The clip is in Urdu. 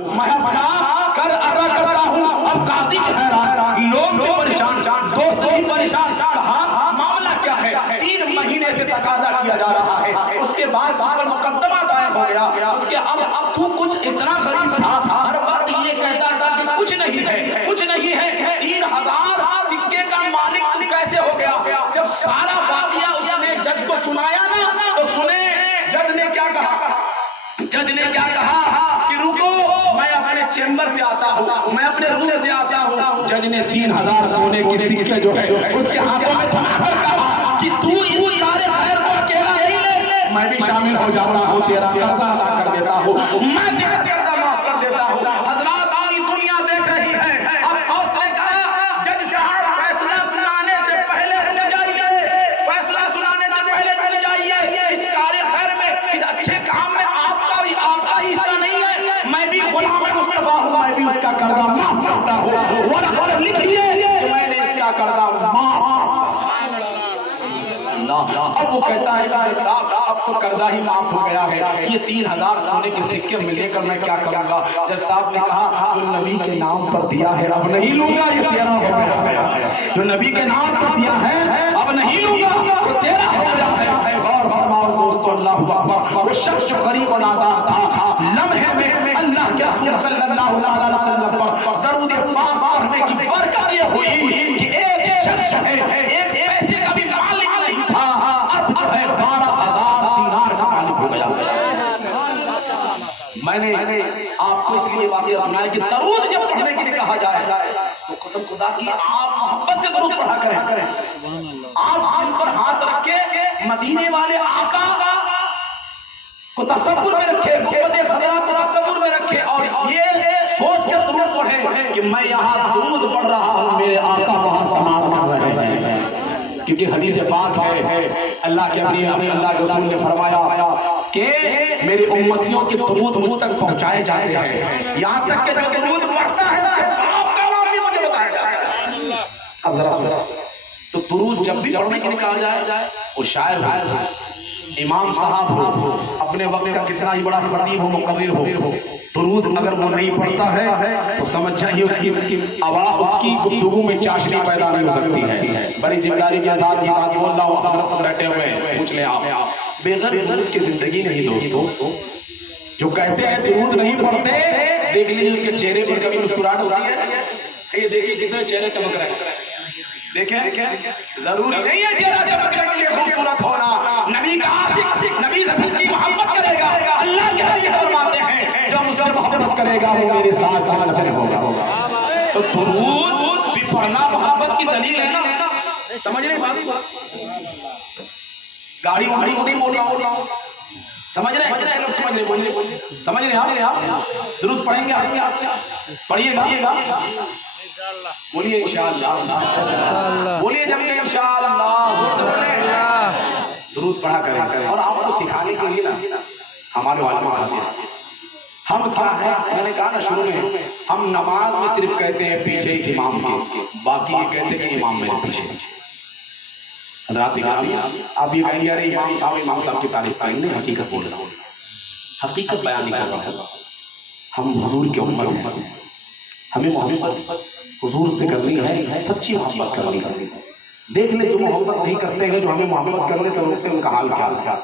میں اپنا کر ادا کرتا ہوں. اب قاضی بھی حیران، لوگ بھی پریشان، دوست بھی پریشان. کہا معاملہ کیا ہے؟ 3 مہینے سے تقاضا کیا جا رہا ہے. اس کے بعد پر مقدمہ دائر ہو گیا. اس کے اب تو کچھ اتنا غریب تھا، ہر وقت یہ کہتا تھا کہ کچھ نہیں ہے، کچھ نہیں ہے. 3000 سکے کا مالک کیسے ہو گیا؟ جب سارا واقعہ اس نے جج کو سنایا نا، تو سنے جج نے کیا کہا. جج نے کیا کہا کہ رکو، میں اپنے چیمبر سے آتا ہوں، میں اپنے روم سے آتا ہوں. جج نے 3000 سونے کی سکے جو ہے اس کے ہاتھوں میں تھما کر کہا کہ تو اس کار خیر کو اکیلا نہیں لے، میں بھی شامل ہو جاتا ہوں، تیرا قرضہ ادا کر دیتا ہوں، میں تیرا قرضہ معاف کر دیتا ہوں. حضرات پوری دنیا دیکھ رہی ہے. اب دوست نے کہا جج صاحب فیصلہ سنانے سے پہلے رک جائیے، فیصلہ سنانے سے پہلے رک جائیے. اس کار خیر میں، اس اچھے کام میں آپ کا حصہ نہیں ہے. میں بھی غلام مصطفیٰ ہوں، میں بھی اس کا قرضہ معاف کرتا ہوں. ورقہ لکھیے کہ میں نے اس کا قرضہ معاف. اب وہ کہتا ہے کہ صاحب اب تو قرضہ ہی معاف ہو گیا ہے، یہ 3000 سونے کے سکے میں لے کر میں کیا کروں گا؟ جج صاحب نے کہا جو نبی کے نام پر دیا ہے اب نہیں لوں گا، یہ تیرا ہو گیا ہے. جو نبی کے نام پر دیا ہے اب نہیں لوں گا، وہ تیرا ہو گیا ہے. غور فرماؤ دوستو، اللہ اکبر. وہ شخص جو غریب و نادار تھا، لمحے میں اللہ کے رسول صلی اللہ علیہ وسلم پر درود پاک پڑھنے کی برکت یہ ہوئی کہ ایک شخص ہے، ایک پیسے کا بھی مالک نہیں تھا، اب ہے 12000 دینار کا مالک ہو گیا. میں نے آپ کو اس لیے واقعہ سنایا کہ درود جب پڑھنے کے لیے کہا جائے تو قسم خدا کی آپ محبت سے درود پڑھا کریں. آپ دل پر ہاتھ رکھے، مدینے والے آقا کو تصور میں رکھے، محبت خدا کو تصور میں رکھے، اور یہ سوچ کے درود پڑھے کہ میں یہاں درود پڑھ رہا ہوں، میرے آقا وہاں سماعت کر رہے ہیں. کیونکہ حدیث پاک ہے، اللہ کے اللہ کے رسول نے فرمایا کہ میری امتیوں کے درود مجھ تک پہنچائے جاتے ہیں، یہاں تک کہ جو درود پڑھتا ہے اس کے باپ کا نام بھی مجھے بتایا جاتا ہے. اب ذرا تو درود جب بھی پڑھنے کے لیے کہا جائے، وہ شاعر ہو، امام صاحب ہو، اپنے وقت کا کتنا ہی بڑا خطیب ہو، مقرر ہو، درود اگر وہ نہیں پڑھتا ہے تو سمجھ جائیے اس کی آواز، اس کی گفتگو میں چاشنی پیدا نہیں ہو سکتی ہے. بڑی ذمہ داری کے ساتھ یہ بات بول رہا ہوں، حضرت بیٹھے ہوئے ہیں، پوچھ لیں آپ. بغیر درود کی زندگی نہیں دوستو. جو کہتے ہیں درود نہیں پڑھتے، دیکھ لیجیے ان کے چہرے پر کبھی مسکراہٹ ہوتی ہے. یہ دیکھیے کتنے چہرے چمک رہے ہیں. دیکھیں ضروری نہیں ہے چہرہ چمکنے کے لیے خوبصورت ہونا. نبی کا عاشق نبی سے سچی محبت کرے گا. اللہ کے حدیث فرماتے ہیں جو مجھ سے محبت کرے گا وہ میرے ساتھ جنت میں ہوگا. تو درود بھی پڑھنا محبت کی دلیل ہے نا. سمجھ رہے بات کو؟ گاڑی واڑی کو نہیں بول رہا ہوں، سمجھ رہے ہیں کتنے لوگ سمجھ رہے؟ سمجھ رہے ہیں آپ؟ درود پڑھیں گے آپ؟ پڑھیے گا، بولیے انشاءاللہ، بولیے جب کہ انشاءاللہ. درود پڑھا کریں. اور آپ کو سکھانے کے لیے نا ہمارے علماء حاضر ہیں. ہم کیا ہے، میں نے کہا نا شروع میں، ہم نماز میں صرف کہتے ہیں پیچھے ہی امام کے، باقی یہ کہتے ہیں کہ امام میرے پیچھے. حضرات آپ یہ کہیں گے ارے امام صاحب کی تعریف کریں. نہیں، حقیقت بول رہا ہوں، حقیقت بیان نہیں کر رہا ہوں. ہم حضور کے امت ہیں، ہمیں محبت حضور سے کرنی ہے، سچی محبت کرنی ہے. دیکھ لیں جو محبت نہیں کرتے ہیں، جو ہمیں محبت کرنے سے روکتے ہیں، ان کا حال کیا ہے.